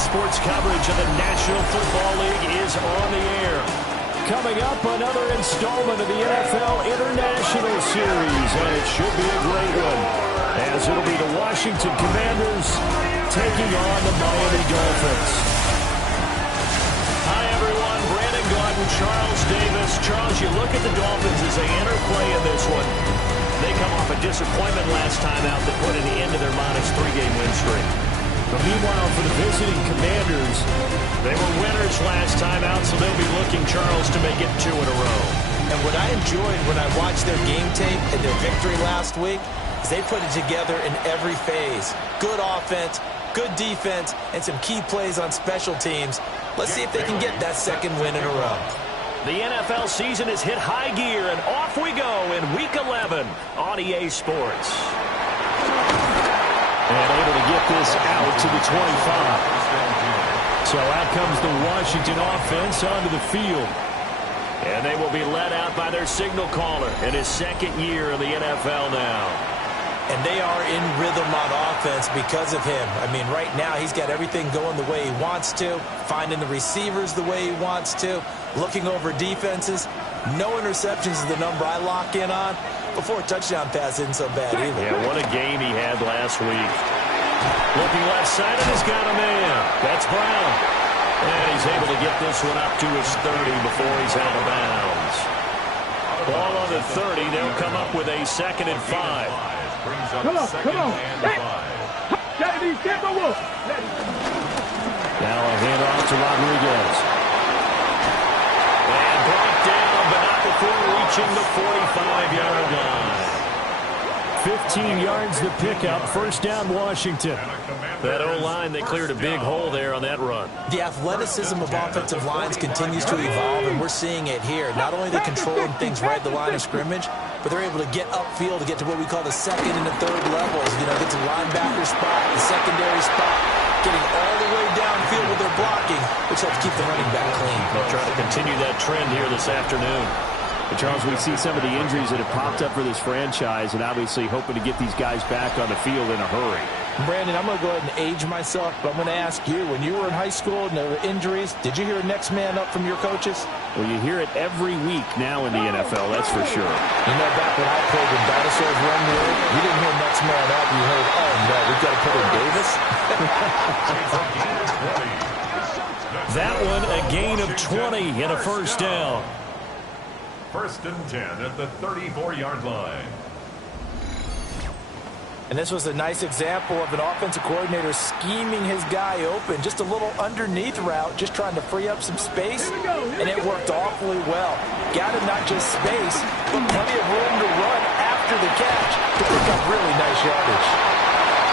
sports coverage of the National Football League is on the air. Coming up, another installment of the NFL International Series, and it should be a great one, as it'll be the Washington Commanders taking on the Miami Dolphins. Hi, everyone. Brandon Gaudin, Charles Davis. Charles, you look at the Dolphins as they enter play in this one. They come off a disappointment last time out that put an end to their -3-game win streak. But meanwhile, for the visiting Commanders, they were winners last time out, so they'll be looking, Charles, to make it 2 in a row. And what I enjoyed when I watched their game tape and their victory last week is they put it together in every phase. Good offense, good defense, and some key plays on special teams. Let's see if they can get that second win in a row. The NFL season has hit high gear, and off we go in Week 11 on EA Sports. And able to get this out to the 25. So out comes the Washington offense onto the field. And they will be led out by their signal caller in his second year in the NFL now. And they are in rhythm on offense because of him. I mean, right now he's got everything going the way he wants to, finding the receivers the way he wants to, looking over defenses. No interceptions is the number I lock in on. Before a touchdown pass isn't so bad either. Yeah, what a game he had last week. Looking left side, and he's got a man. That's Brown. And he's able to get this one up to his 30 before he's out of bounds. Ball on the 30. They'll come up with a 2nd and 5. Come on. Now a handoff to Rodriguez. And brought down, but not before reaching the 45-yard line. 15 yards the pickup. First down, Washington. That O-line, they cleared a big hole there on that run. The athleticism of offensive lines continues to evolve, and we're seeing it here. Not only are they controlling things right at the line of scrimmage, but they're able to get upfield to get to what we call the second and the third levels. You know, get to the linebacker spot, the secondary spot, getting all the way downfield with their blocking, which helps keep the running back clean. They'll try to continue that trend here this afternoon. And Charles, we see some of the injuries that have popped up for this franchise, and obviously hoping to get these guys back on the field in a hurry. Brandon, I'm going to go ahead and age myself, but I'm going to ask you, when you were in high school and there were injuries, did you hear next man up from your coaches? Well, you hear it every week now in the NFL, that's for sure. You know, back when I played when dinosaurs run the earth, you didn't hear next man up. You heard, oh, no, we've got to put in Davis. That one, a gain of 20 and a first down. 1st and 10 at the 34-yard line. And this was a nice example of an offensive coordinator scheming his guy open. Just a little underneath route, just trying to free up some space, and it worked awfully well. Got him not just space, but plenty of room to run after the catch to pick up really nice yardage.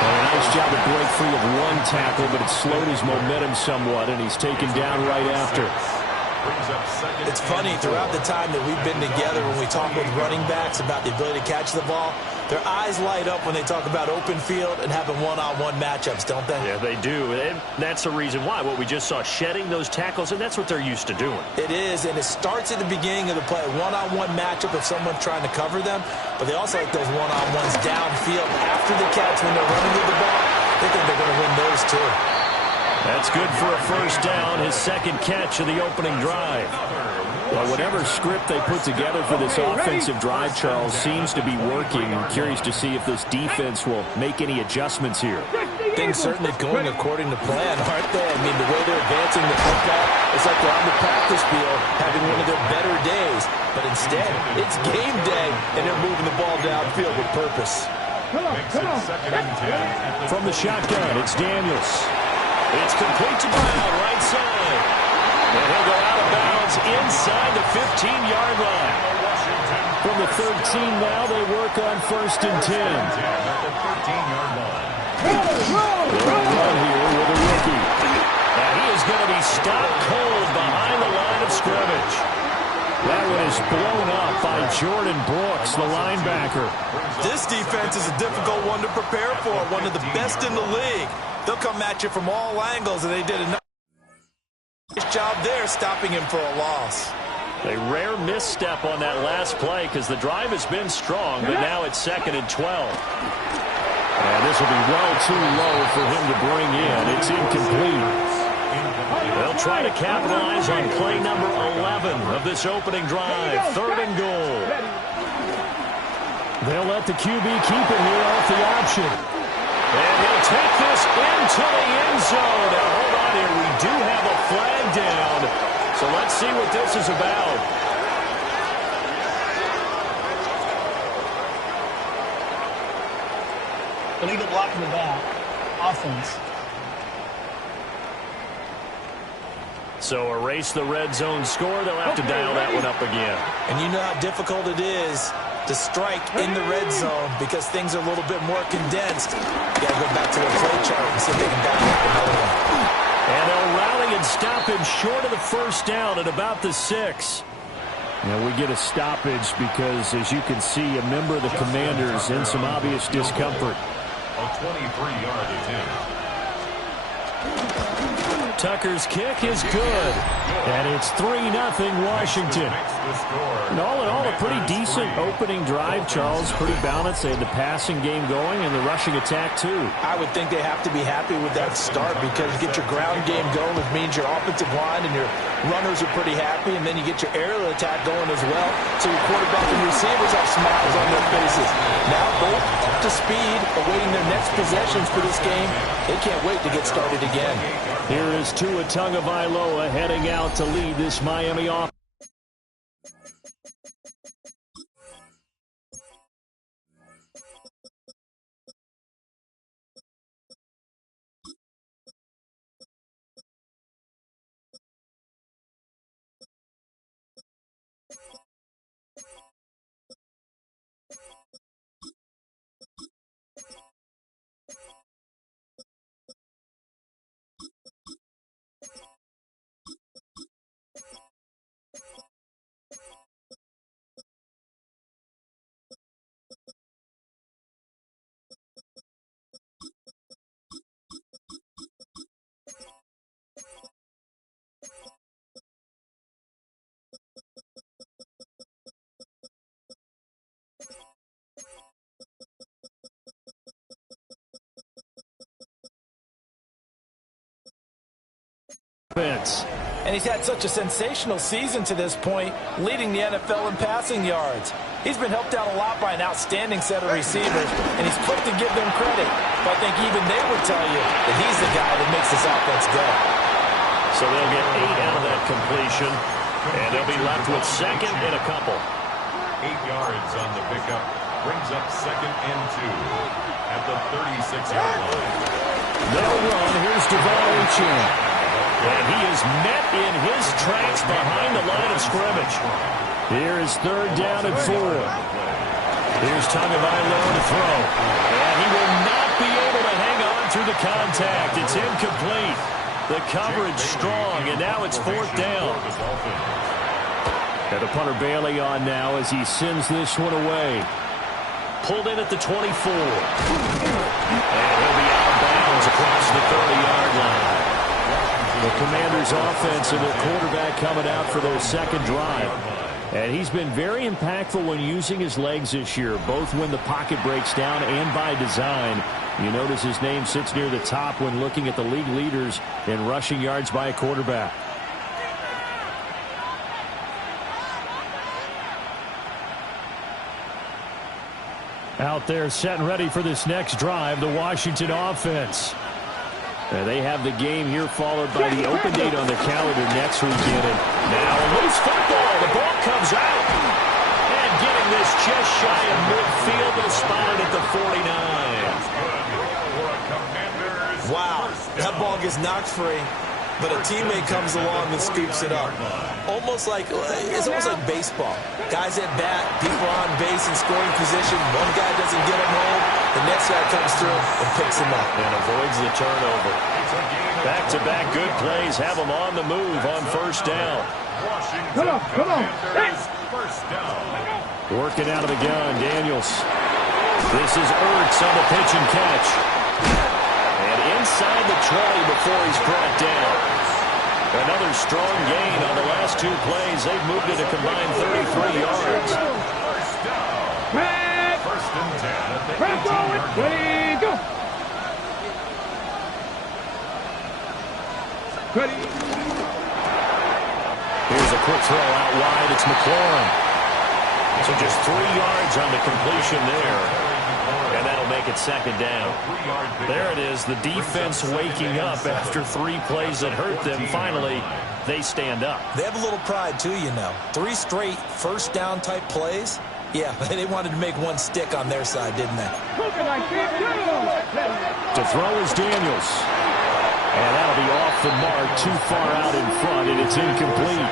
Well, a nice job to break free of one tackle, but it slowed his momentum somewhat, and he's taken down right after. It's funny, throughout the time that we've been together, when we talk with running backs about the ability to catch the ball, their eyes light up when they talk about open field and having one-on-one matchups, don't they? Yeah, they do. And that's the reason why. What we just saw, shedding those tackles, and that's what they're used to doing. It is, and it starts at the beginning of the play. One-on-one matchup if someone's trying to cover them, but they also like those one-on-ones downfield after the catch when they're running with the ball. They think they're going to win those too. That's good for a first down, his 2nd catch of the opening drive. Well, whatever script they put together for this offensive drive, Charles, seems to be working. I'm curious to see if this defense will make any adjustments here. Things certainly going according to plan, aren't they? I mean, the way they're advancing the football, it's like they're on the practice field having one of their better days. But instead, it's game day, and they're moving the ball downfield with purpose. Come on. From the shotgun, it's Daniels. It's complete to Brown, right side. And he'll go out of bounds inside the 15-yard line. From the 13 now, they work on 1st and 10. They'll run here with a rookie. And he is going to be stopped cold behind the line of scrimmage. That one is blown up by Jordan Brooks, the linebacker. This defense is a difficult one to prepare for, one of the best in the league. They'll come at you from all angles, and they did a nice job there stopping him for a loss. A rare misstep on that last play because the drive has been strong, but now it's 2nd and 12. And this will be well too low for him to bring in. It's incomplete. They'll try to capitalize on play number 11 of this opening drive. 3rd and goal. They'll let the QB keep it here off the option. And he'll take this into the end zone. Now, hold on here. We do have a flag down. So let's see what this is about. Illegal block in the back. Offense. So erase the red zone score. They'll have to dial that one up again. And you know how difficult it is to strike in the red zone because things are a little bit more condensed. You got to go back to the play chart and see if they can back up another one. And they'll rally and stop him short of the first down at about the 6. Now we get a stoppage because, as you can see, a member of the Commanders in some obvious discomfort. A 23-yard attempt. Tucker's kick is good. And it's 3-0 Washington. And all in all, a pretty decent opening drive, Charles. Pretty balanced. They had the passing game going and the rushing attack, too. I would think they have to be happy with that start because you get your ground game going, which means your offensive line and your runners are pretty happy, and then you get your aerial attack going as well. So your quarterback and receivers have smiles on their faces. Now both up to speed, awaiting their next possessions for this game. They can't wait to get started again. Here is Tua Tagovailoa heading out to lead this Miami offense. And he's had such a sensational season to this point, leading the NFL in passing yards. He's been helped out a lot by an outstanding set of receivers, and he's quick to give them credit. But I think even they would tell you that he's the guy that makes this offense go. So they'll get 8 out of that completion, and they'll be left with 2nd and a couple. 8 yards on the pickup. Brings up 2nd and 2 at the 36-yard line. They'll run. Here's Devon Achane. And he is met in his tracks behind the line of scrimmage. Here is 3rd down and 4. Here's Tagovailoa to throw. And he will not be able to hang on through the contact. It's incomplete. The coverage strong, and now it's 4th down. And the punter Bailey on now as he sends this one away. Pulled in at the 24. And he'll be out of bounds across the 30-yard line. The Commanders' offense and their quarterback coming out for their 2nd drive. And he's been very impactful when using his legs this year, both when the pocket breaks down and by design. You notice his name sits near the top when looking at the league leaders in rushing yards by a quarterback. Out there set and ready for this next drive, the Washington offense. They have the game here followed by the open date on the calendar next weekend. And now a loose football. The ball comes out. And getting this just shy of midfield, but spotted at the 49. Wow, that ball gets knocked free, but a teammate comes along and scoops it up. It's almost like baseball. Guys at bat, people on base in scoring position. One guy doesn't get him home. The next guy comes through and picks him up. And avoids the turnover. Back-to-back good plays have them on the move on 1st down. Come on. First down. Working out of the gun, Daniels. This is Ertz on the pitch and catch. And inside the 20 before he's brought down. Another strong gain on the last 2 plays. They've moved it a combined 33 yards. First down. 1st and 10 at the 18-yard line. Ready, go. Ready. throw out wide. It's McLaurin. So just 3 yards on the completion there. And that'll make it second down. There it is, the defense waking up after 3 plays that hurt them. Finally, they stand up. They have a little pride, too, you know. 3 straight first down type plays. Yeah, they wanted to make one stick on their side, didn't they? To throw is Daniels. And that'll be off the mark, too far out in front, and it's incomplete.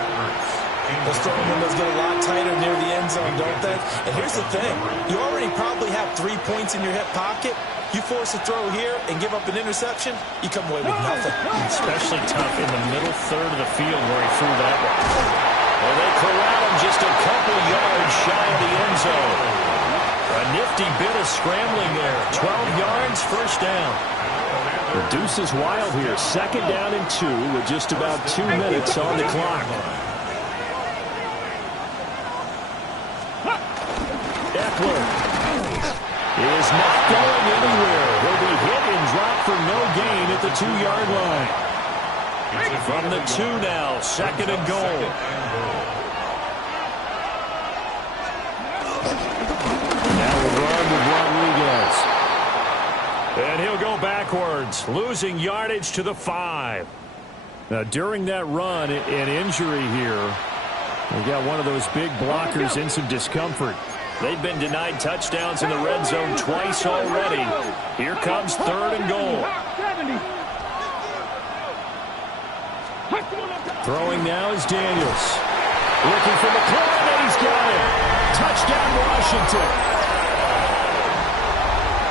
Those throwing windows get a lot tighter near the end zone, don't they? And here's the thing. You already probably have 3 points in your hip pocket. You force a throw here and give up an interception, you come away with nothing. Especially tough in the middle third of the field where he threw that one. Well, they corral him just a couple yards shy of the end zone. A nifty bit of scrambling there. 12 yards, first down. The deuce is wild here. Second down and 2 with just about 2 minutes on the clock. Eckler is not going anywhere. He'll be hit and dropped for no gain at the 2-yard line. From the 2 now, second and goal. Now we'll run with Rodriguez. And he'll go backwards, losing yardage to the 5. Now, during that run, an injury here. We got one of those big blockers in some discomfort. They've been denied touchdowns in the red zone twice already. Here comes third and goal. Throwing now is Daniels. Looking for McLaurin, and he's got it. Touchdown, Washington.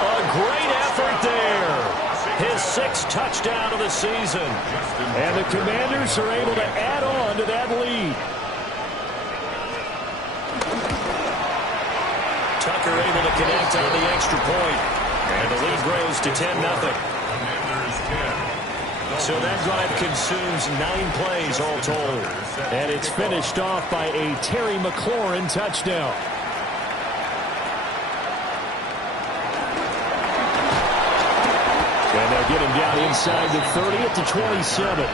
A great effort there. His 6th touchdown of the season. And the Commanders are able to add on to that lead. Tucker able to connect on the extra point. And the lead grows to 10-0. So that drive consumes 9 plays all told. And it's finished off by a Terry McLaurin touchdown. And they'll get him down inside the 30 at the 27.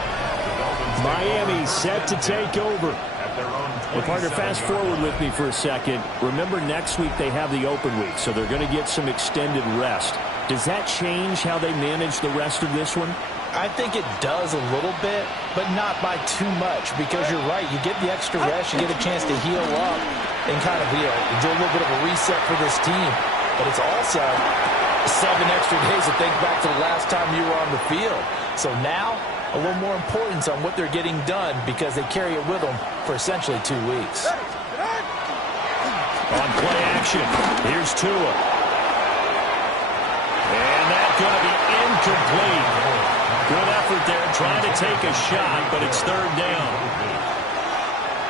Miami set to take over. Well, partner, fast forward with me for a second. Remember, next week they have the open week, so they're going to get some extended rest. Does that change how they manage the rest of this one? I think it does a little bit, but not by too much, because you're right. You get the extra rest, you get a chance to heal up and kind of do a little bit of a reset for this team. But it's also 7 extra days to think back to the last time you were on the field. So now, a little more importance on what they're getting done because they carry it with them for essentially 2 weeks. On play action, here's Tua. And that's going to be incomplete. Good effort there, trying to take a shot, but it's third down.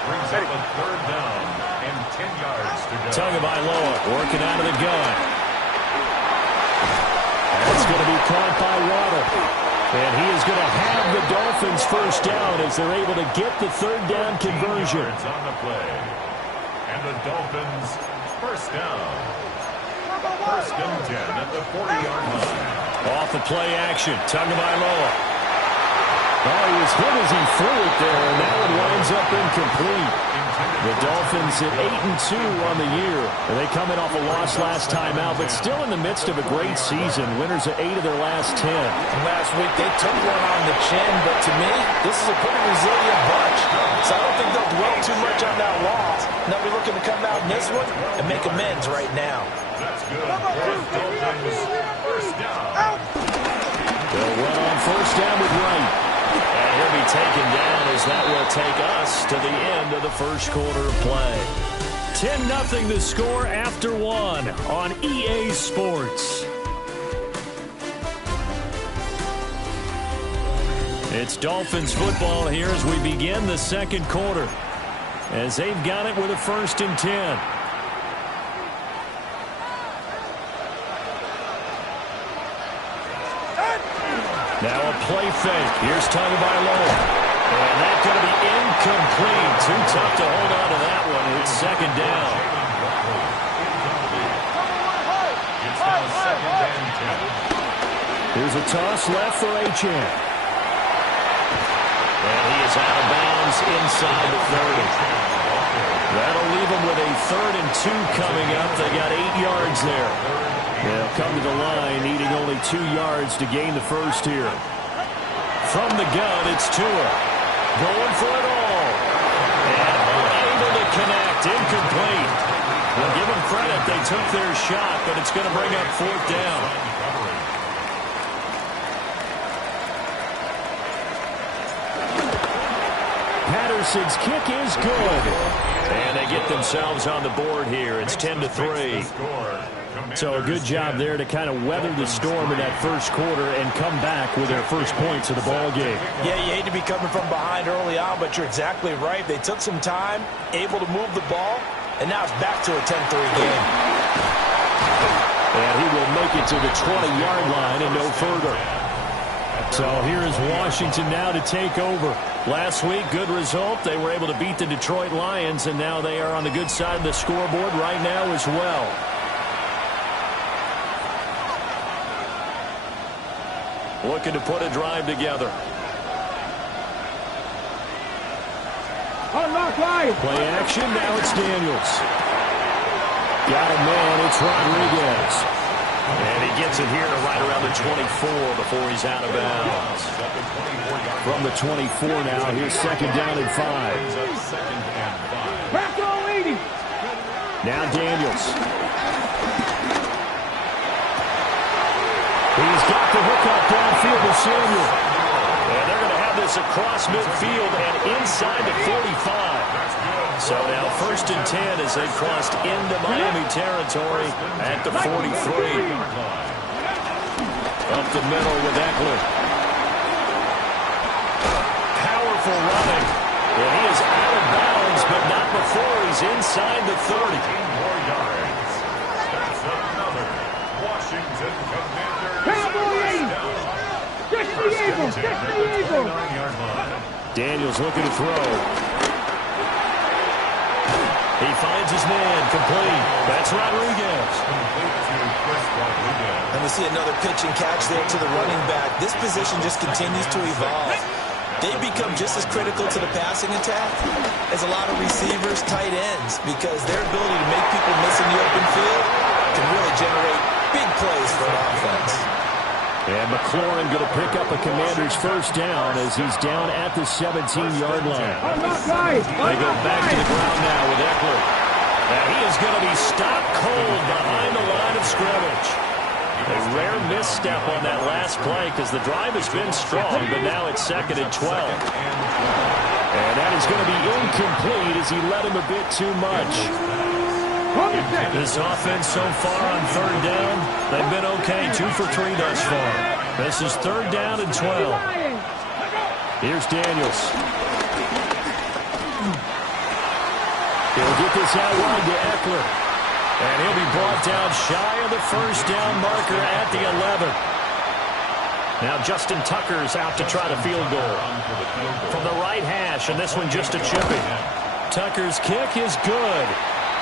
Brings up a third down and 10 yards to go. Tagovailoa working out of the gun. And it's going to be caught by Waddle. And he is going to have the Dolphins first down as they're able to get the third down conversion. It's on the play. And the Dolphins first down. First and 10 at the 40-yard line. Off the play action, Tagovailoa. Oh, he was hit as he threw it there, and that one winds up incomplete. The Dolphins at 8-2 on the year. And they come in off a loss last time out, but still in the midst of a great season. Winners of 8 of their last 10. Last week they took one on the chin, but to me, this is a pretty resilient bunch. So I don't think they'll dwell too much on that loss. They'll be looking to come out in this one and make amends right now. That's good. Dolphins first down. They'll run on first down with Wright. And he'll be taken down as that will take us to the end of the first quarter of play. 10-0 the score after 1 on EA Sports. It's Dolphins football here as we begin the second quarter. As they've got it with a 1st and 10. Now a play fake. Here's Tagovailoa. And that's going to be incomplete. Too tough to hold on to that one. It's second down. It's now second and 10. Here's a toss left for Achane. And he is out of bounds inside the 30. That'll leave them with a 3rd and 2 coming up. They got 8 yards there. They'll come to the line, needing only 2 yards to gain the first here. From the gun, it's Tua. Going for it all. And unable to connect. Incomplete. We'll give them credit. They took their shot, but it's going to bring up 4th down. Patterson's kick is good. And they get themselves on the board here. It's 10-3. So a good job there to kind of weather the storm in that first quarter and come back with their first points of the ball game. Yeah, you hate to be coming from behind early on, but you're exactly right. They took some time, able to move the ball, and now it's back to a 10-3 game. And he will make it to the 20-yard line and no further. So here is Washington now to take over. Last week, good result. They were able to beat the Detroit Lions, and now they are on the good side of the scoreboard right now as well. Looking to put a drive together. Play action, now it's Daniels. Got a man, it's Rodriguez. And he gets it here to right around the 24 before he's out of bounds. From the 24 now, here's 2nd down and 5. Now Daniels. He's got the hook up downfield to Samuel. And they're going to have this across midfield and inside the 45. So now 1st and 10 as they've crossed into Miami territory at the 43. Up the middle with Eckler. Powerful running. And he is out of bounds, but not before he's inside the 30. 14 more yards. That's another Washington Commanders. Daniels looking to throw. He finds his man, complete. That's Rodriguez. And we see another pitch and catch there to the running back. This position just continues to evolve. They become just as critical to the passing attack as a lot of receivers, tight ends, because their ability to make people miss in the open field can really generate big plays for an offense. And McLaurin going to pick up a Commander's first down as he's down at the 17-yard line. They go back to the ground now with Eckler. And he is going to be stopped cold behind the line of scrimmage. A rare misstep on that last play because the drive has been strong, but now it's 2nd and 12. And that is going to be incomplete as he led him a bit too much. This offense so far on 3rd down, they've been okay, 2 for 3 thus far. This is 3rd down and 12. Here's Daniels. He'll get this out wide to Eckler. And he'll be brought down shy of the first down marker at the 11. Now Justin Tucker's out to try the field goal. From the right hash, and this one just a chipping. Tucker's kick is good.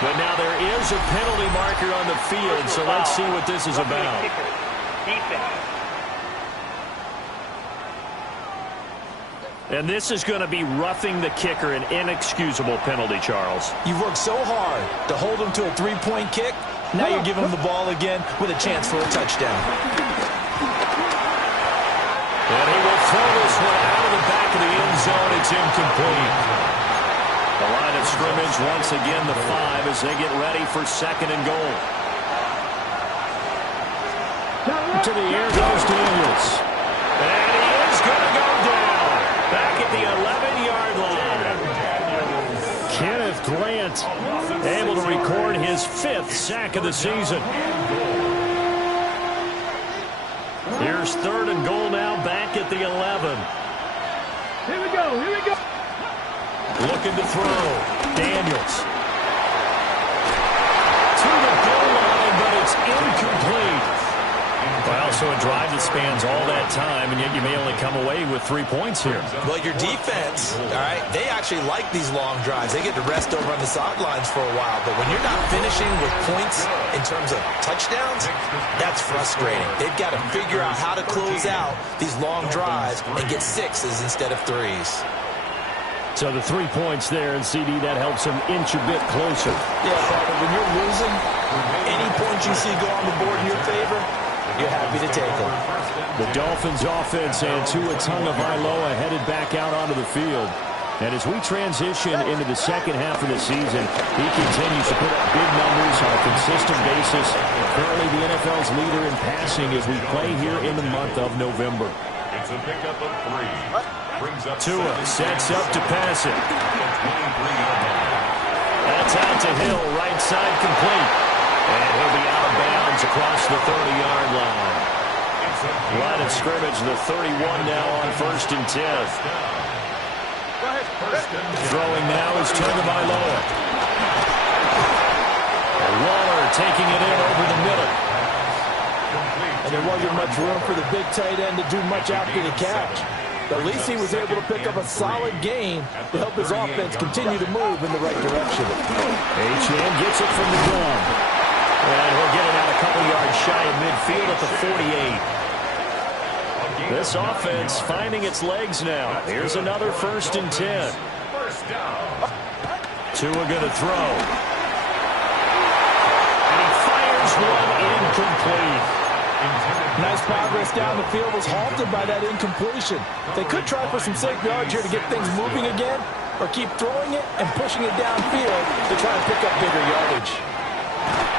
But now there is a penalty marker on the field, so let's see what this is about. And this is going to be roughing the kicker, an inexcusable penalty, Charles. You've worked so hard to hold him to a 3-point kick. Now you're giving him the ball again with a chance for a touchdown. And he will throw this one out of the back of the end zone. It's incomplete. The line of scrimmage once again the 5 as they get ready for 2nd and goal. To the air goes Daniels. And he is going to go down. Back at the 11-yard line. Kenneth Grant able to record his 5th sack of the season. Here's 3rd and goal now, back at the 11. Here we go, here we go. Looking to throw. Daniels. To the goal line, but it's incomplete. Well, So a drive that spans all that time, and yet you may only come away with 3 points here. Well, your defense, all right, they actually like these long drives. They get to rest over on the sidelines for a while. But when you're not finishing with points in terms of touchdowns, that's frustrating. They've got to figure out how to close out these long drives and get sixes instead of threes. So the 3 points there, and CD, that helps them inch a bit closer. Yeah, but when you're losing, any points you see go on the board in your favor, you're happy to take them. The Dolphins offense and Tua Tagovailoa headed back out onto the field. And as we transition into the second half of the season, he continues to put up big numbers on a consistent basis. Currently the NFL's leader in passing as we play here in the month of November. It's a pickup of 3. Brings up Tua sets up to pass it. That's out to Hill, right side complete. And he'll be out of bounds across the 30-yard line. Line of scrimmage, the 31 now on 1st and 10. Throwing now is Tagovailoa. And Waller taking it in over the middle. And there wasn't much room for the big tight end to do much after the catch. But at least he was able to pick up a solid gain to help his offense continue to move in the right direction. Achane gets it from the gun. And he'll get it out a couple yards shy of midfield at the 48. This offense finding its legs now. Here's another 1st and 10. Tua going to throw. And he fires one incomplete. Nice progress down the field was halted by that incompletion. They could try for some safe yards here to get things moving again, or keep throwing it and pushing it downfield to try and pick up bigger yardage.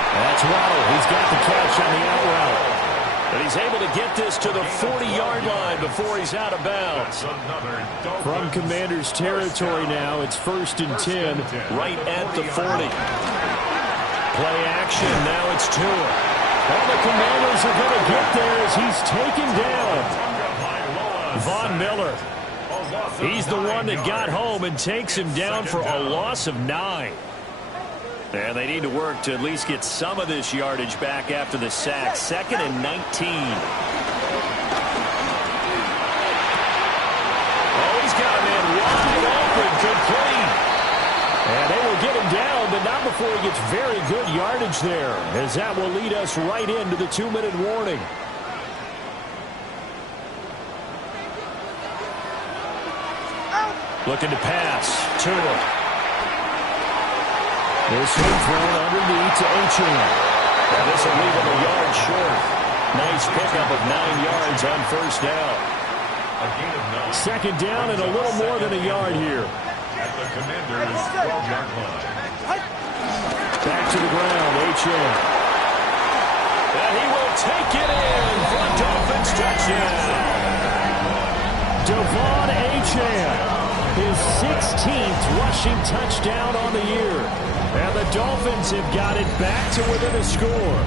That's Waddle. He's got the catch on the out route. But he's able to get this to the 40-yard line before he's out of bounds. From Commanders territory now, it's 1st and 10, right at the 40. Play action, now it's Tua. All the Commanders are going to get there as he's taken down. Von Miller. He's the one that got home and takes him down for a loss of 9. And they need to work to at least get some of this yardage back after the sack. 2nd and 19. Oh, he's got him in wide open, complete. And they will get him down, but not before he gets very good yardage there, as that will lead us right into the 2-minute warning. Looking to pass. Tua. This one thrown underneath to Achane. And this will leave him a yard short. Nice pickup of 9 yards on 1st down. 2nd down and a little more than a yard here. At the Commanders' 12-yard line. Back to the ground, Achane. And he will take it in for a Dolphins touchdown. Devon Achane, his 16th rushing touchdown on the year. And the Dolphins have got it back to within a score.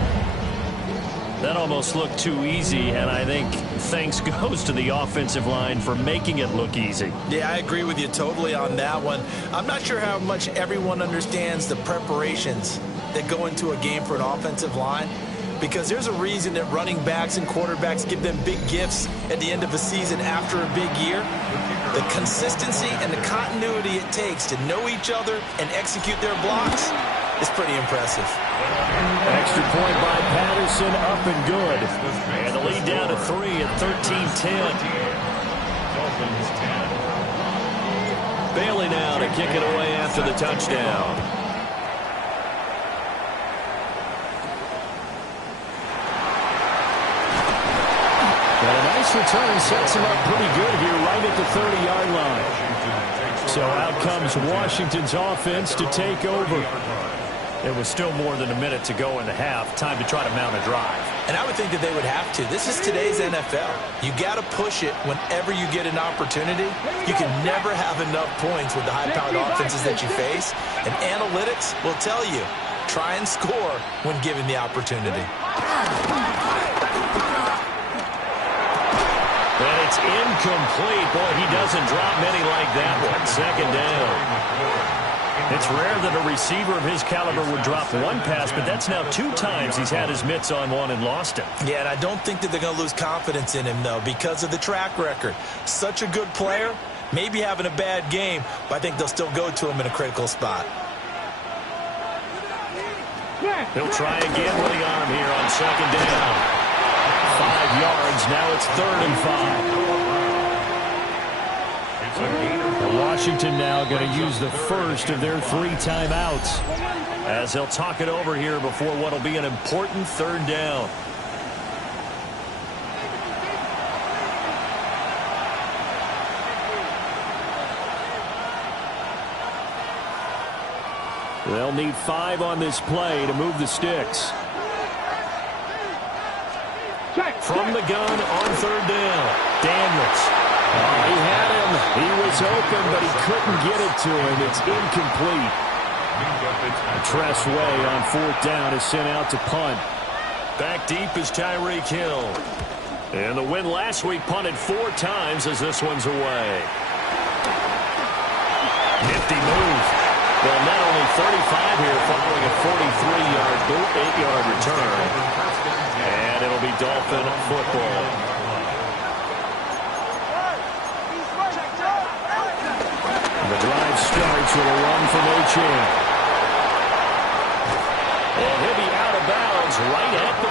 That almost looked too easy, and I think thanks goes to the offensive line for making it look easy. Yeah, I agree with you totally on that one. I'm not sure how much everyone understands the preparations that go into a game for an offensive line, because there's a reason that running backs and quarterbacks give them big gifts at the end of a season after a big year. The consistency and the continuity it takes to know each other and execute their blocks is pretty impressive. Extra point by Patterson, up and good. And the lead down to 3 at 13-10. Bailey now to kick it away after the touchdown. And a nice return sets him up pretty good here right at the 30-yard line. So out comes Washington's offense to take over. There was still more than a minute to go in the half. Time to try to mount a drive. And I would think that they would have to. This is today's NFL. You got to push it whenever you get an opportunity. You can never have enough points with the high-powered offenses that you face. And analytics will tell you, try and score when given the opportunity. And it's incomplete. Boy, he doesn't drop many like that one. 2nd down. It's rare that a receiver of his caliber would drop one pass, but that's now 2 times he's had his mitts on one and lost it. Yeah, and I don't think that they're going to lose confidence in him, though, because of the track record. Such a good player, maybe having a bad game, but I think they'll still go to him in a critical spot. He'll try again with the arm here on second down. 5 yards, now it's 3rd and 5. Washington now going to use the first of their 3 timeouts as they'll talk it over here before what will be an important 3rd down. They'll need 5 on this play to move the sticks. From the gun on 3rd down, Daniels. Oh, he had him. He was open, but he couldn't get it to him. It's incomplete. Tress Way on 4th down is sent out to punt. Back deep is Tyreek Hill. And the win last week punted 4 times as this one's away. Nifty move. Well, not only 35 here following a 43-yard boot, 8-yard return. And it'll be Dolphin football. The drive starts with a run from Achane. And he'll be out of bounds right at the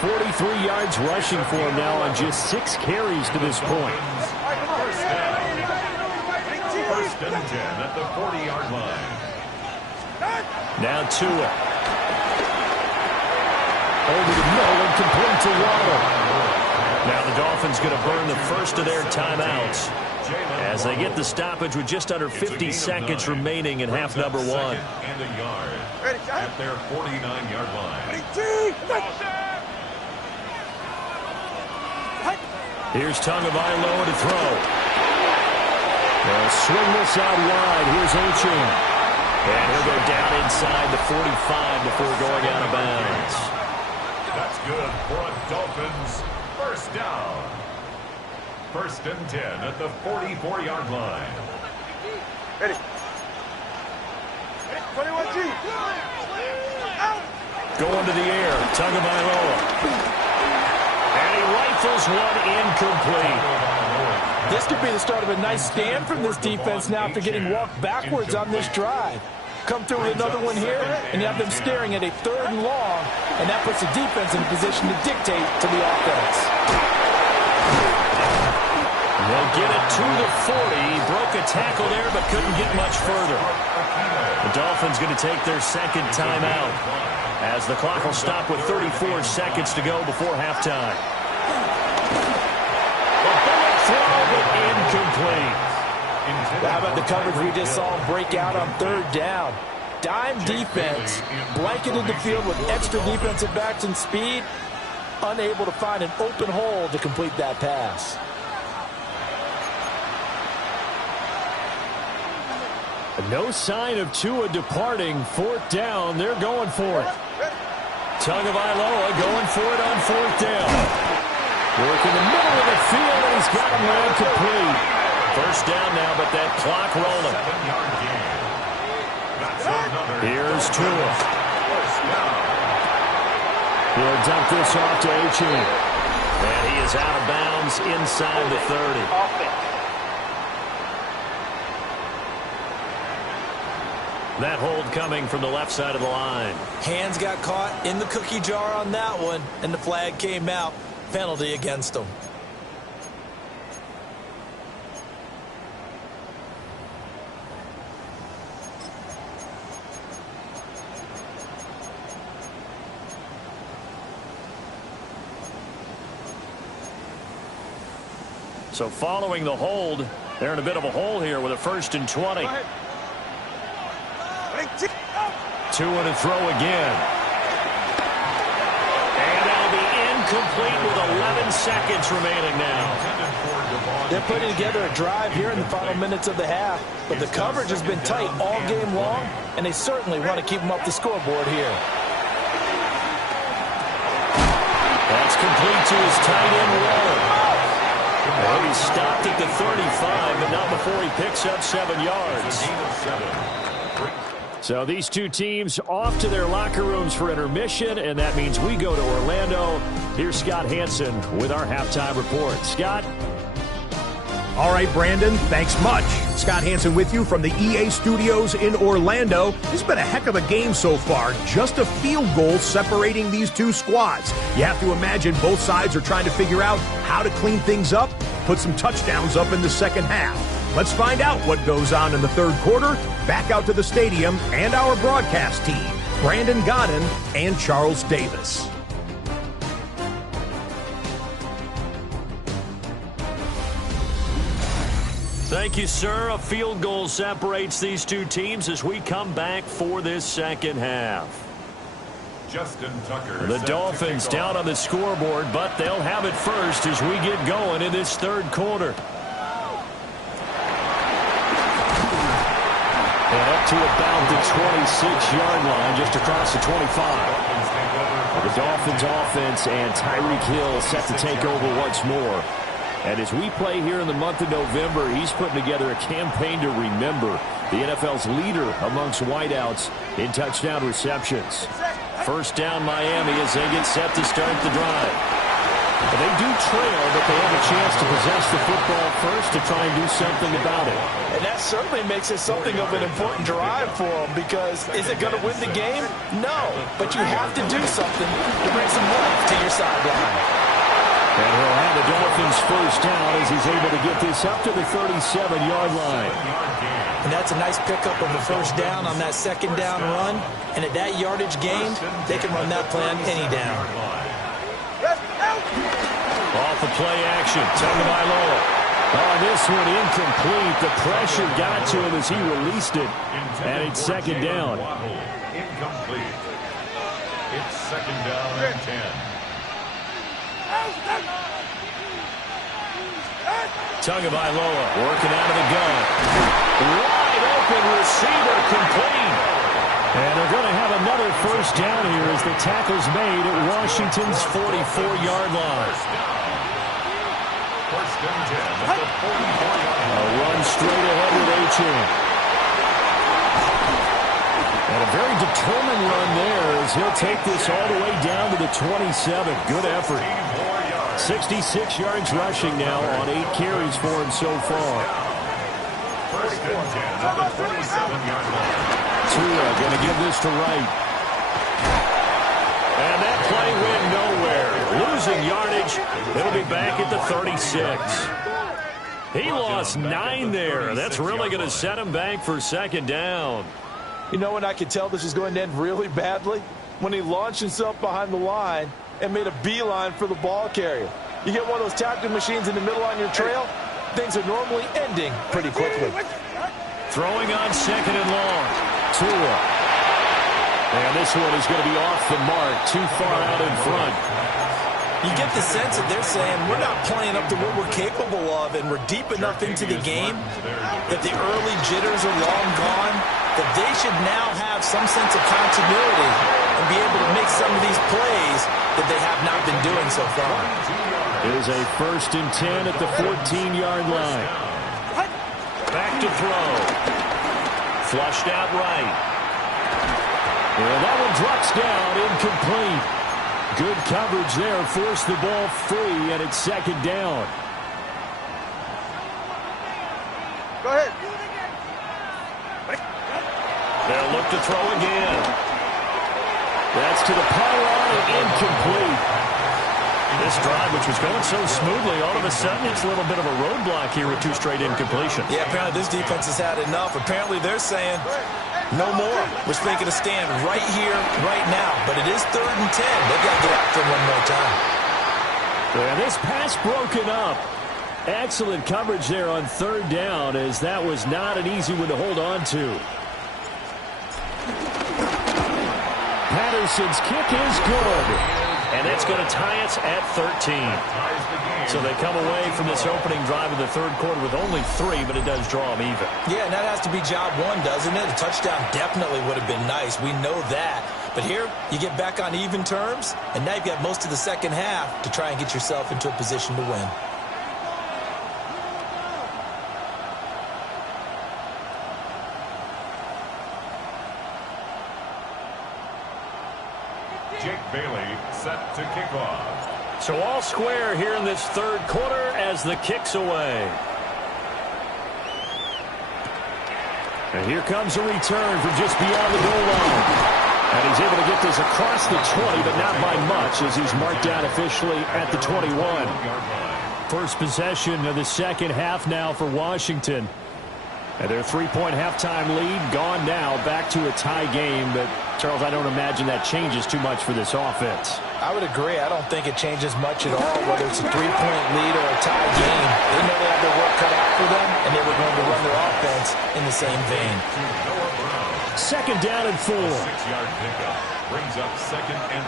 40. 43 yards rushing for him now on just 6 carries to this point. First and 10 at the 40-yard line. Now Tua. Over the middle and complete to Waddle. Now the Dolphins going to burn the first of their timeouts as they get the stoppage with just under 50 seconds remaining in half number 1. And a yard at their 49-yard line. Here's Tagovailoa to throw. They'll swing this out wide. Here's Achane. And he'll go down inside the 45 before going out of bounds. That's good for a Dolphins first down. First and 10 at the 44-yard line. Ready. 21G. Going to the air. Tagovailoa. And he rifles one incomplete. This could be the start of a nice stand from this defense now after getting walked backwards on this drive. Come through with another one here, and you have them staring at a 3rd and long, and that puts the defense in a position to dictate to the offense. They'll get it to the 40. He broke a tackle there, but couldn't get much further. The Dolphins going to take their 2nd timeout as the clock will stop with 34 seconds to go before halftime. Incomplete. How about the coverage we just saw break out on 3rd down? Dime defense, blanketed the field with extra defensive backs and speed, unable to find an open hole to complete that pass. No sign of Tua departing. 4th down, they're going for it. Tagovailoa going for it on 4th down. Work in the middle of the field, and he's got him ran complete. First down now, but that clock rolling. Here's Tua. He'll dump this off to Achane. And he is out of bounds inside the 30. That hold coming from the left side of the line. Hands got caught in the cookie jar on that one, and the flag came out. Penalty against them. So following the hold, they're in a bit of a hole here with a 1st and 20. Tua to throw again. Complete with 11 seconds remaining now. They're putting together a drive here in the final minutes of the half, but the coverage has been tight all game long, and they certainly want to keep them up the scoreboard here. That's complete to his tight end Waller. And he's stopped at the 35, but not before he picks up 7 yards. So these two teams off to their locker rooms for intermission, and that means we go to Orlando. Here's Scott Hansen with our halftime report. Scott? All right, Brandon, thanks much. Scott Hansen with you from the EA Studios in Orlando. It's been a heck of a game so far. Just a field goal separating these two squads. You have to imagine both sides are trying to figure out how to clean things up, put some touchdowns up in the second half. Let's find out what goes on in the third quarter. Back out to the stadium and our broadcast team, Brandon Godden and Charles Davis. Thank you, sir. A field goal separates these two teams as we come back for this second half. Justin Tucker. The Dolphins down on the scoreboard, but they'll have it first as we get going in this third quarter. And up to about the 26-yard line, just across the 25. The Dolphins offense and Tyreek Hill set to take over once more. And as we play here in the month of November, he's putting together a campaign to remember, the NFL's leader amongst wideouts in touchdown receptions. First down Miami as they get set to start the drive. And they do trail, but they have a chance to possess the football first to try and do something about it. And that certainly makes it something of an important drive for them, because is it going to win the game? No, but you have to do something to bring some life to your sideline. And he'll have the Dolphins first down as he's able to get this up to the 37-yard line. And that's a nice pickup of a first down on that second down run. And at that yardage gain, they can run that play on any down. Off the play action, Tagovailoa. Oh, this one incomplete. The pressure got to him as he released it. And it's second down. Incomplete. It's second down and 10. Tagovailoa working out of the gun. Wide open receiver complete. And they're going to have another first down here as the tackle's made at Washington's 44-yard line. First and 10 at the 44-yard line. A run straight ahead with Achane. And a very determined run there as he'll take this all the way down to the 27. Good effort. 66 yards rushing now on 8 carries for him so far. First and 10 at the 27-yard line. Tua going to give this to Wright. And that play went nowhere. Losing yardage. It'll be back at the 36. He lost 9 there. That's really going to set him back for second down. You know when I could tell this was going to end really badly? When he launched himself behind the line and made a beeline for the ball carrier. You get one of those tackling machines in the middle on your trail, things are normally ending pretty quickly. Throwing on second and long. Tua. And this one is going to be off the mark, too far out in front. You get the sense that they're saying we're not playing up to what we're capable of, and we're deep enough into the game that the early jitters are long gone, that they should now have some sense of continuity and be able to make some of these plays that they have not been doing so far. It is a first and 10 at the 14-yard line. Back to throw. Flushed out right. And that one drops down, incomplete. Good coverage there, forced the ball free, and it's second down. Go ahead. They'll look to throw again. That's to the pylon, incomplete. This drive, which was going so smoothly, all of a sudden it's a little bit of a roadblock here with 2 straight incompletions. Yeah, apparently this defense has had enough. Apparently they're saying no more. We're making a stand right here, right now. But it is third and 10. They've got to get after him one more time. Yeah, this pass broken up. Excellent coverage there on third down, as that was not an easy one to hold on to. Patterson's kick is good. And that's going to tie us at 13. So they come away from this opening drive of the third quarter with only 3, but it does draw them even. Yeah, and that has to be job one, doesn't it? A touchdown definitely would have been nice. We know that. But here, you get back on even terms, and now you've got most of the second half to try and get yourself into a position to win. Jake Bailey set to kick off. So all square here in this third quarter as the kick's away. And here comes a return from just beyond the goal line. And he's able to get this across the 20, but not by much as he's marked down officially at the 21. First possession of the second half now for Washington. And their three-point halftime lead gone now, back to a tie game. But, Charles, I don't imagine that changes too much for this offense. I would agree. I don't think it changes much at all, whether it's a three-point lead or a tie game. They know they have their work cut out for them, and they were going to run their offense in the same vein. Second down and 4. 6-yard pickup brings up 2nd and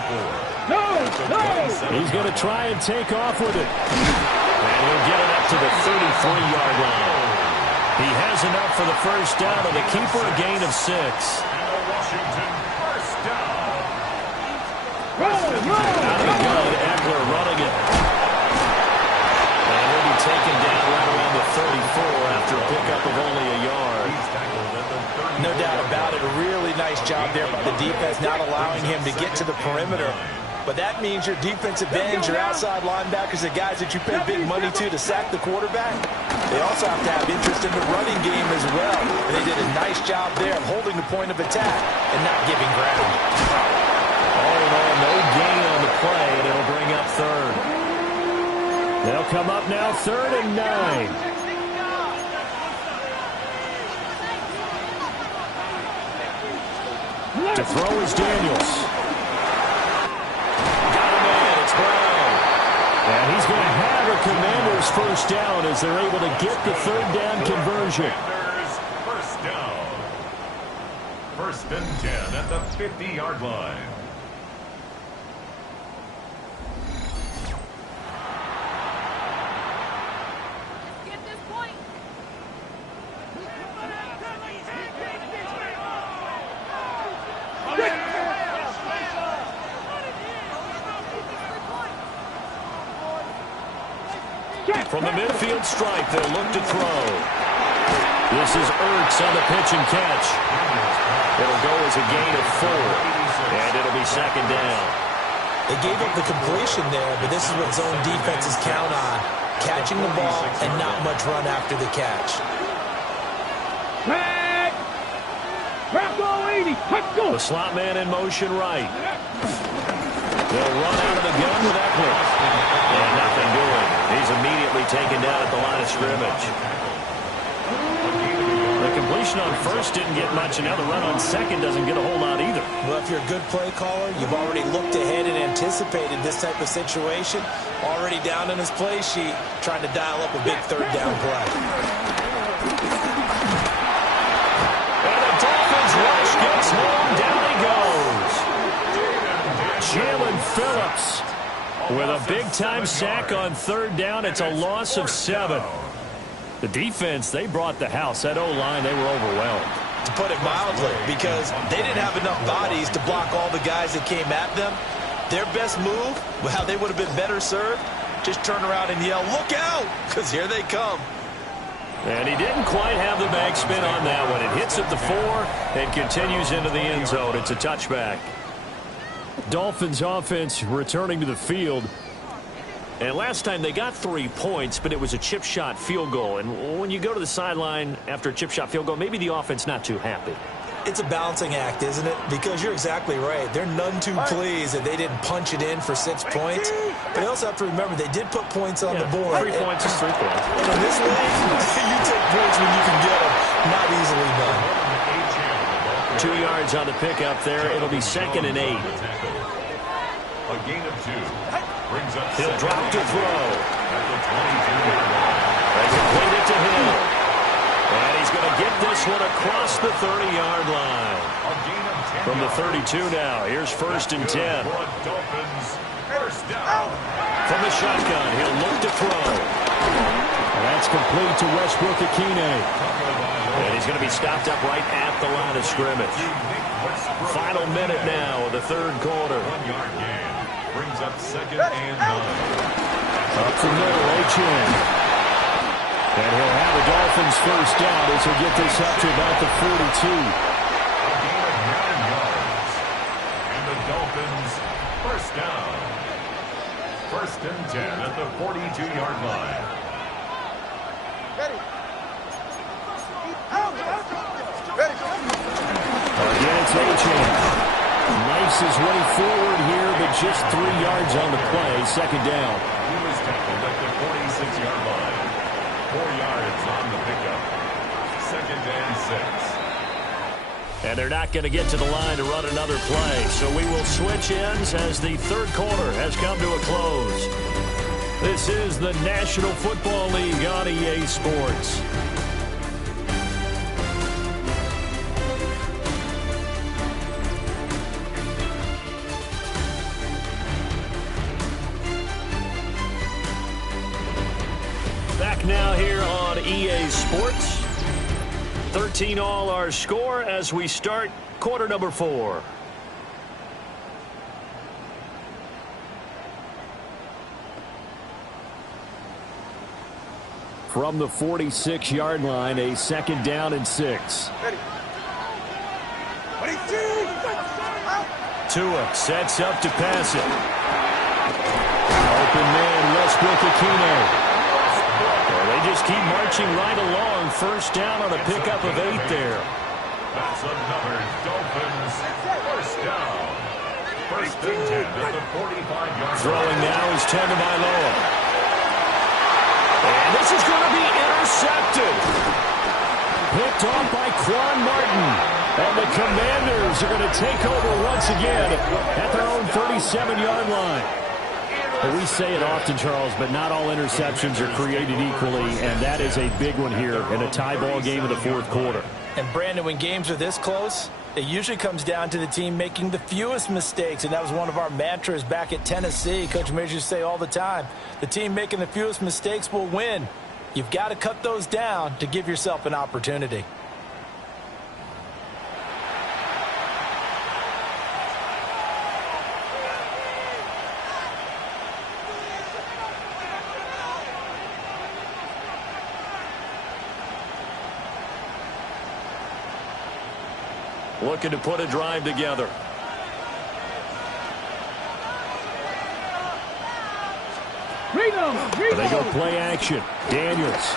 4. He's going to try and take off with it. And he'll get it up to the 33-yard line. He has enough for the first down, and the keeper a gain of 6. And a Washington first down. Out of the gun, Eckler running it. And he'll be taken down right around the 34 after a pickup of only a yard. No doubt about it. A really nice job there by the defense, not allowing him to get to the perimeter. But that means your defensive ends, your outside linebackers, the guys that you pay big money to sack the quarterback, they also have to have interest in the running game as well. And they did a nice job there of holding the point of attack and not giving ground. All in all, no gain on the play, and it'll bring up third. They'll come up now 3rd and 9. To throw is Daniels. Got a man, it's Brown. And he's going to have a Commanders first down as they're able to get the third down conversion. Commanders first down. 1st and 10 at the 50-yard line. From the midfield stripe, they'll look to throw. This is Ertz on the pitch and catch. It'll go as a gain of 4, and it'll be 2nd down. They gave up the completion there, but this is what zone defenses count on, catching the ball and not much run after the catch. The slot man in motion right. They'll run out of the gun with Eckler. And nothing doing. He's immediately taken down at the line of scrimmage. The completion on first didn't get much, and now the run on second doesn't get a whole lot either. Well, if you're a good play caller, you've already looked ahead and anticipated this type of situation. Already down in his play sheet, trying to dial up a big third down play. And the Dolphins rush gets home. Down he goes. Jalen Phillips with a big-time sack on third down. It's a loss of 7. The defense, they brought the house. That O-line, they were overwhelmed. To put it mildly, because they didn't have enough bodies to block all the guys that came at them. Their best move, well, they would have been better served, just turn around and yell, "Look out!" because here they come. And he didn't quite have the back spin on that one. It hits at the 4 and continues into the end zone. It's a touchback. Dolphins offense returning to the field. And last time they got 3 points, but it was a chip shot field goal. And when you go to the sideline after a chip shot field goal, maybe the offense not too happy. It's a balancing act, isn't it? Because you're exactly right. They're none too pleased that they didn't punch it in for 6 points. But you also have to remember they did put points on the board. 3 points is 3 points. And in this league, you take points when you can get them. Not easily done. 2 yards on the pickup there. It'll be 2nd and 8. A gain of 2. Brings up He'll drop to throw. At the 22-yard line. They complete it to him. And he's going to get this one across the 30-yard line. A gain of 10 From the yards. 32 now. Here's 1st and 10. For a Dolphins first down. From the shotgun, he'll look to throw. That's complete to Westbrook-Akine. And he's going to be stopped up right at the line of scrimmage. Final minute now of the third quarter. 1-yard gain. Brings up 2nd and 9. Up the middle, H.N. And he'll have the Dolphins first down as he'll get this up to about the 42. A gain of 9 yards. And the Dolphins First down. 1st and 10 at the 42-yard line. Ready. Again, it's A-Chain. Knifes his way forward here, but just 3 yards on the play. 2nd down. He was tackled at the 46-yard line. 4 yards on the pickup. 2nd and 6. And they're not going to get to the line to run another play. So we will switch ends as the 3rd quarter has come to a close. This is the National Football League on EA Sports. Back now here on EA Sports. 13 all our score as we start quarter number 4. From the 46-yard line, a 2nd down and 6. Ready. Tua sets up to pass it. Open man, Westbrook-Ikhine. They just keep marching right along. 1st down on a pickup of 8 there. That's another Dolphins 1st down. 1st and 10 at the 45-yard line. Throwing now is Tagovailoa. And this is going to be intercepted. Picked off by Quan Martin. And the Commanders are going to take over once again at their own 37-yard line. Well, we say it often, Charles, but not all interceptions are created equally, and that is a big one here in a tie ball game in the 4th quarter. And, Brandon, when games are this close, it usually comes down to the team making the fewest mistakes, and that was one of our mantras back at Tennessee. Coach Mears used to say all the time, the team making the fewest mistakes will win. You've got to cut those down to give yourself an opportunity. Looking to put a drive together. They go play action. Daniels.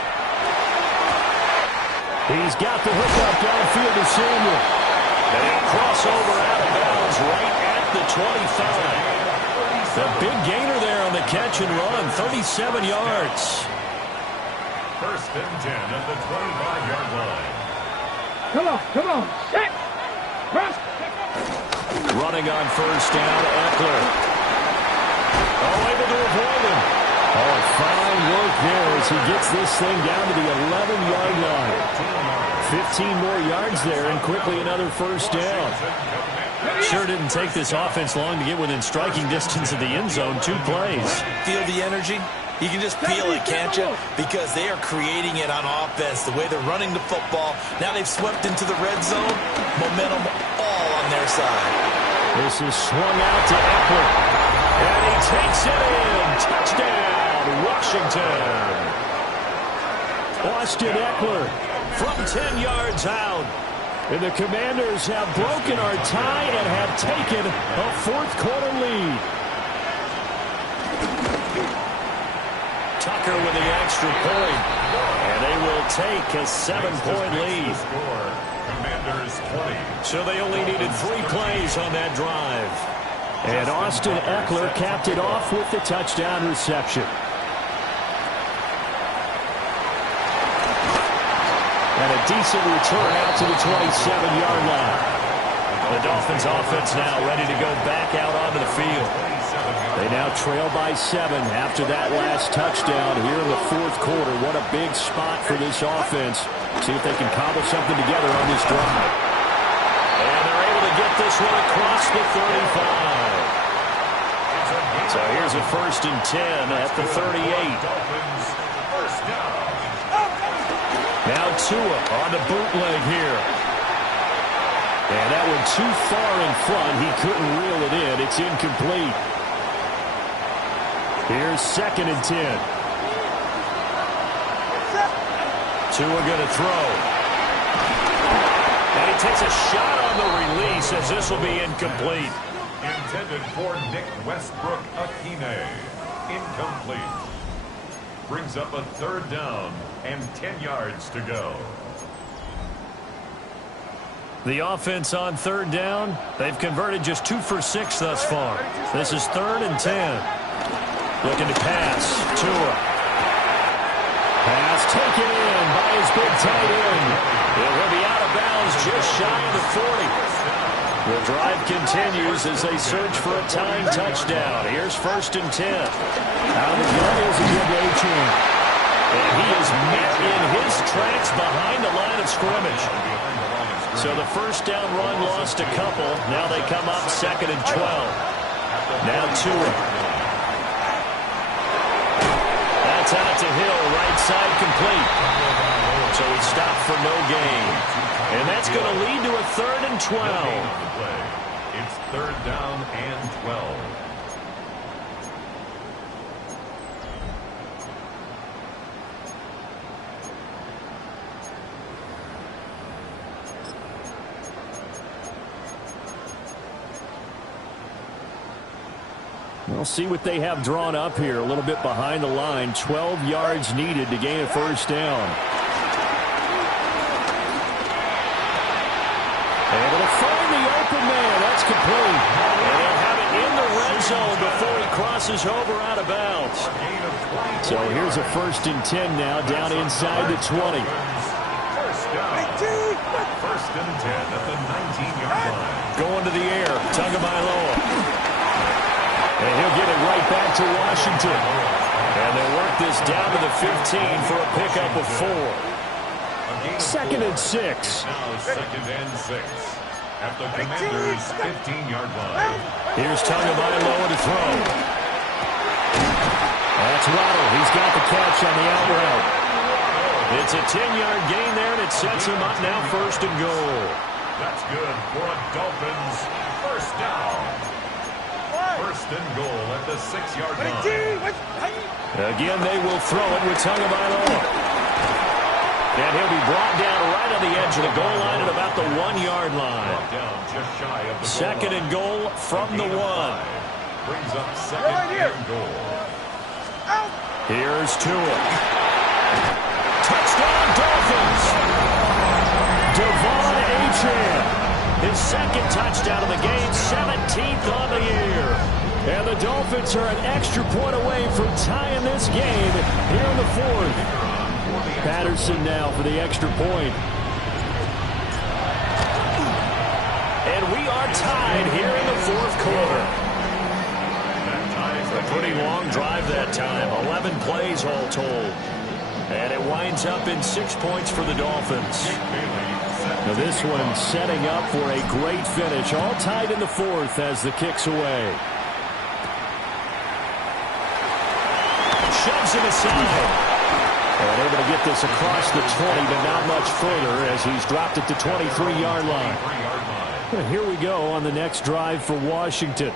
He's got the hook up downfield to Samuel. And a crossover out of bounds right at the 25. The big gainer there on the catch and run. 37 yards. 1st and 10 at the 25-yard line. Come on. Set. Press. Running on 1st down, Eckler. Able to avoid him. Fine work there as he gets this thing down to the 11-yard line. 15 more yards there and quickly another 1st down. Sure didn't take this offense long to get within striking distance of the end zone. 2 plays. Feel the energy? You can just feel it, can't you? Because they are creating it on offense. The way they're running the football. Now they've swept into the red zone. Momentum all on their side. This is swung out to Eckler. And he takes it in. Touchdown, Washington. Austin Eckler from 10 yards out. And the Commanders have broken our tie and have taken a 4th quarter lead. Tucker with the extra point. And they will take a 7-point lead. Commanders 20. So they only needed 3 plays on that drive. And Austin Eckler capped it off with the touchdown reception. And a decent return out to the 27-yard line. The Dolphins offense now ready to go back out onto the field. They now trail by 7 after that last touchdown here in the 4th quarter. What a big spot for this offense. See if they can cobble something together on this drive. And they're able to get this one across the 35. So here's a 1st and 10 at the 38. Now Tua on the bootleg here. And that one too far in front. He couldn't reel it in. It's incomplete. Here's 2nd and 10. Tua going to throw. And he takes a shot on the release as this will be incomplete. Intended for Nick Westbrook-Akine. Incomplete. Brings up a 3rd down and 10 yards to go. The offense on 3rd down. They've converted just 2 for 6 thus far. This is 3rd and 10. Looking to pass. Tua. Pass taken in by his big tight end. It will be out of bounds just shy of the 40. The drive continues as they search for a tying touchdown. Here's 1st and 10. Out of the gun is a good A-chain. And he is met in his tracks behind the line of scrimmage. So the 1st down run lost a couple. Now they come up 2nd and 12. Now Tua. That's out to Hill, right side complete. So he stopped for no gain. And that's going to lead to a 3rd and 12. It's 3rd down and 12. We'll see what they have drawn up here. A little bit behind the line. 12 yards needed to gain a 1st down. Able to find the open man. That's complete. And they'll have it in the red zone before he crosses over out of bounds. So here's a 1st and 10 now, down inside the 20. 1st and 10 at the 19-yard line. Going to the air. Tagovailoa. And he'll get it right back to Washington. And they'll work this down to the 15 for a pickup of 4. 2nd and 6. Now 2nd and 6 at the Commanders' 15-yard line. Here's Tagovailoa to throw. That's Waddle. He's got the catch on the out route. It's a 10-yard gain there, and it sets him up now 1st and goal. That's good for a Dolphins 1st down. 1st and goal at the 6-yard line. Again, they will throw it with Tagovailoa. And he'll be brought down right on the edge of the goal line at about the 1-yard line. Down just shy of the 2nd and goal from the 1. Brings up 2nd and goal. Here's Tua. Touchdown, Dolphins! Devon Achane. His 2nd touchdown of the game, 17th on the year. And the Dolphins are an extra point away from tying this game here in the 4th. Patterson now for the extra point. And we are tied here in the 4th quarter. A pretty long drive that time. 11 plays all told. And it winds up in 6 points for the Dolphins. Now this one setting up for a great finish. All tied in the 4th as the kick's away. Shoves him aside. And able to get this across the 20, but not much further as he's dropped it to 23-yard line. And here we go on the next drive for Washington.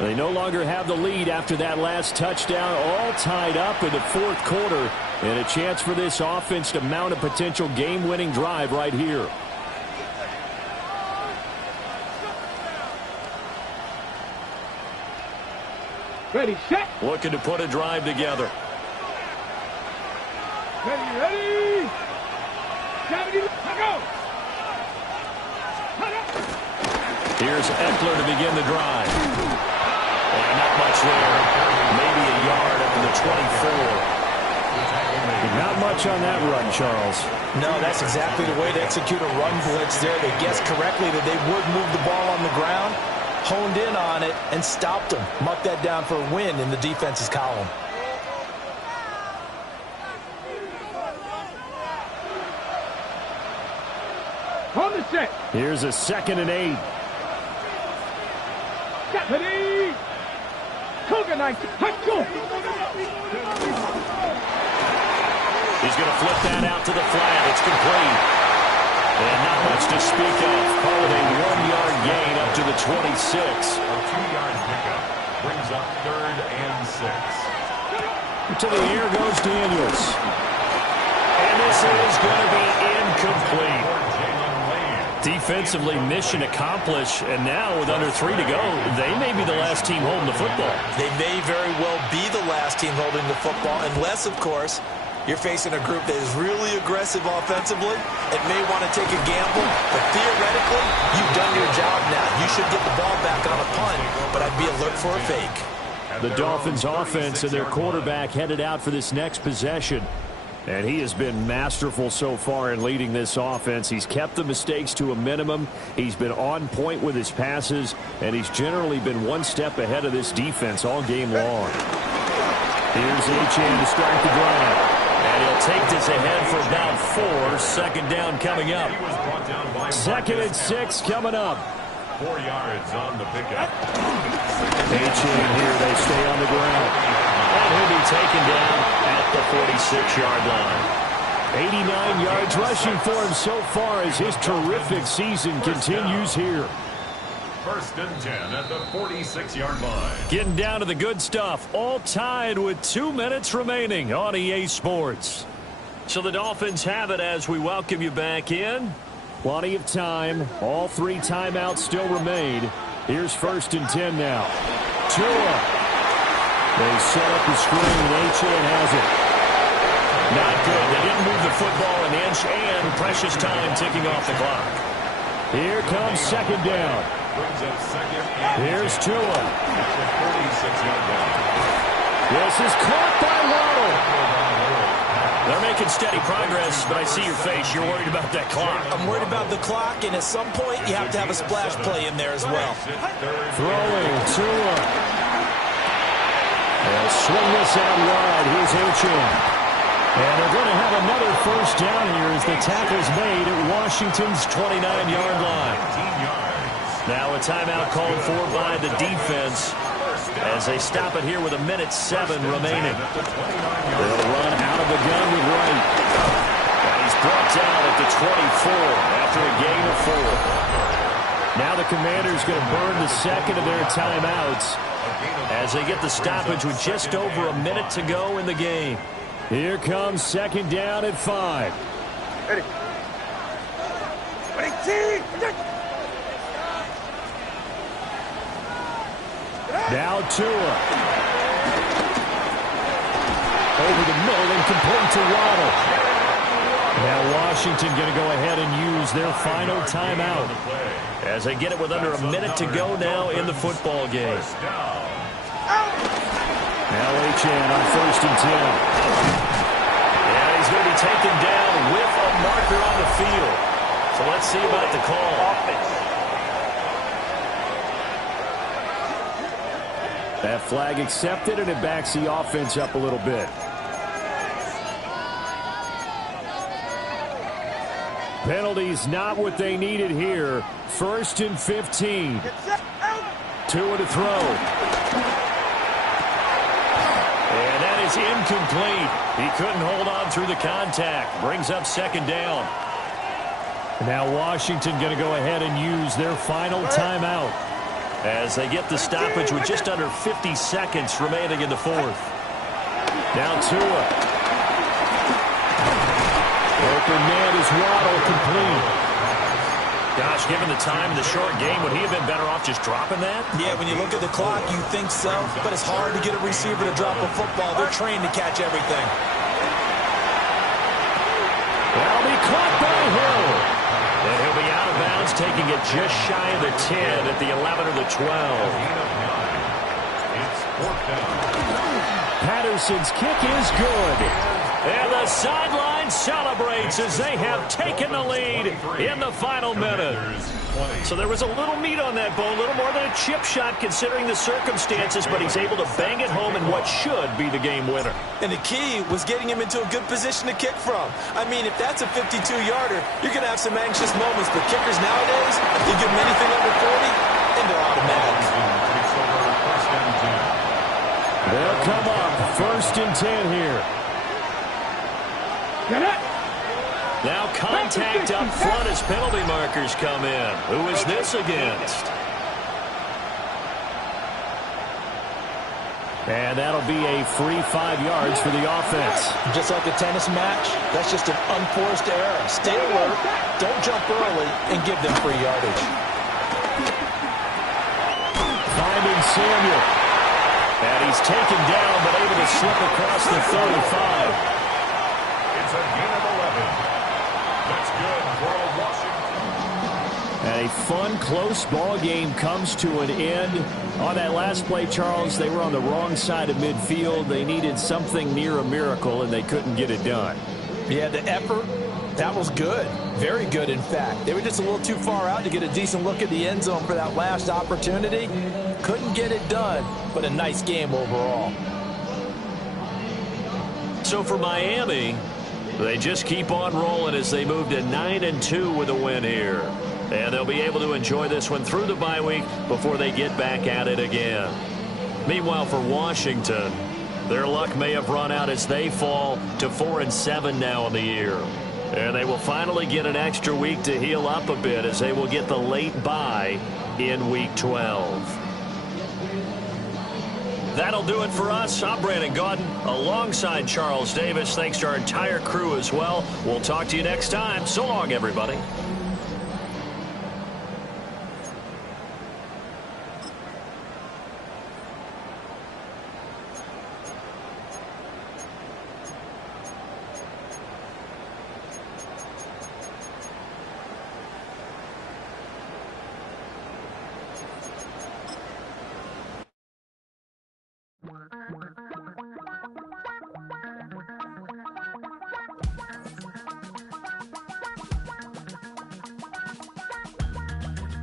They no longer have the lead after that last touchdown, all tied up in the 4th quarter. And a chance for this offense to mount a potential game-winning drive right here. Ready, set. Looking to put a drive together. Ready. 70, go. Here's Eckler to begin the drive. And not much there. Maybe a yard up to the 24. Not much on that run, Charles. No, that's exactly the way to execute a run blitz there. They guessed correctly that they would move the ball on the ground, honed in on it, and stopped them. Mucked that down for a win in the defense's column. On the set. Here's a 2nd and 8. Ready. Cougar night. Go. He's going to flip that out to the flat. It's complete. And not much to speak of. Call it a 1-yard gain up to the 26. A 2-yard pickup brings up 3rd and 6. To the air goes Daniels. And this is going to be incomplete. Defensively, mission accomplished, and now with under 3 to go, they may be the last team holding the football. They may very well be the last team holding the football, unless, of course, you're facing a group that is really aggressive offensively and may want to take a gamble, but theoretically, you've done your job now. You should get the ball back on a punt, but I'd be alert for a fake. The Dolphins offense and their quarterback headed out for this next possession. And he has been masterful so far in leading this offense. He's kept the mistakes to a minimum. He's been on point with his passes, and he's generally been one step ahead of this defense all game long. Here's Achane to start the drive. And he'll take this ahead for about 4. Second down coming up. 2nd and 6 coming up. 4 yards on the pickup. Achane here, they stay on the ground. And he'll be taken down at the 46-yard line. 89 yards rushing for him so far as his terrific season continues here. 1st and 10 at the 46-yard line. Getting down to the good stuff, all tied with 2 minutes remaining on EA Sports. So the Dolphins have it as we welcome you back in. Plenty of time. All 3 timeouts still remain. Here's 1st and 10 now. Tua. They set up the screen, and Achane has it. Not good. They didn't move the football an inch, and precious time ticking off the clock. Here comes 2nd down. Here's Tua. This is caught by Waddle. They're making steady progress, but I see your face. You're worried about that clock. I'm worried about the clock, and at some point, you have to have a splash play in there as well. Throwing, Tua. They'll swing this out wide. Here's Achane. And they're going to have another 1st down here as the tackle's made at Washington's 29-yard line. Now a timeout called for by the defense as they stop it here with 1:07 remaining. They'll run out of the gun with Wright. And he's brought down at the 24 after a gain of 4. Now the Commanders going to burn the 2nd of their timeouts as they get the stoppage with just over a minute to go in the game. Here comes 2nd down at 5. Ready. Now Tua. Over the middle and complete to Waddle. Now Washington going to go ahead and use their final timeout as they get it with under a minute to go now in the football game. Now Achane on 1st and 10. Yeah, he's going to be taken down with a marker on the field. So let's see about the call. That flag accepted, and it backs the offense up a little bit. Penalties not what they needed here. 1st and 15. Tua to throw. And that is incomplete. He couldn't hold on through the contact. Brings up 2nd down. Now Washington going to go ahead and use their final timeout as they get the stoppage with just under 50 seconds remaining in the 4th. Now Tua. Open man is Waddle, complete. Gosh, given the time in the short game, would he have been better off just dropping that? Yeah, when you look at the clock, you think so, but it's hard to get a receiver to drop a football. They're trained to catch everything. That'll be caught by Hill. And he'll be out of bounds, taking it just shy of the 10 at the 11 or the 12. Patterson's kick is good. And the sideline celebrates as they have taken the lead in the final minute. So there was a little meat on that bone, a little more than a chip shot considering the circumstances, but he's able to bang it home in what should be the game winner. And the key was getting him into a good position to kick from. I mean, if that's a 52-yarder, you're going to have some anxious moments, but kickers nowadays, you give them anything under 40, and they're automatic. They'll come up 1st and 10 here. Now contact up front as penalty markers come in. Who is this against? And that'll be a free 5 yards for the offense. Just like a tennis match, that's just an unforced error. Stay alert, don't jump early, and give them free yardage. Finding Samuel. And he's taken down, but able to slip across the 35. It's a gain of 11. That's good for a Washington. And a fun, close ball game comes to an end. On that last play, Charles, they were on the wrong side of midfield. They needed something near a miracle, and they couldn't get it done. Yeah, the effort, that was good. Very good, in fact. They were just a little too far out to get a decent look at the end zone for that last opportunity. Couldn't get it done, but a nice game overall. So for Miami, they just keep on rolling as they move to 9-2 with a win here. And they'll be able to enjoy this one through the bye week before they get back at it again. Meanwhile, for Washington, their luck may have run out as they fall to 4-7 now in the year. And they will finally get an extra week to heal up a bit as they will get the late bye in Week 12. That'll do it for us. I'm Brandon Gaudin alongside Charles Davis. Thanks to our entire crew as well. We'll talk to you next time. So long, everybody.